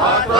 ಮಾತ್ರ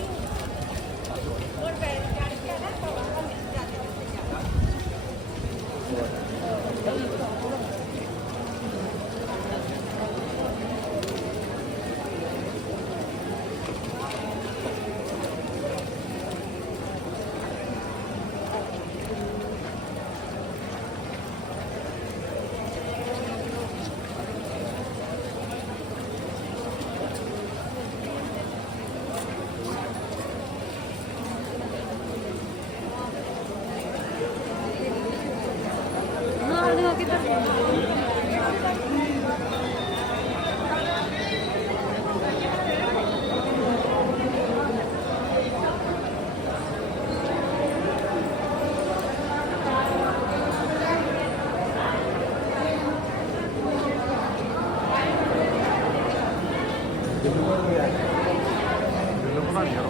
Belum kan ya.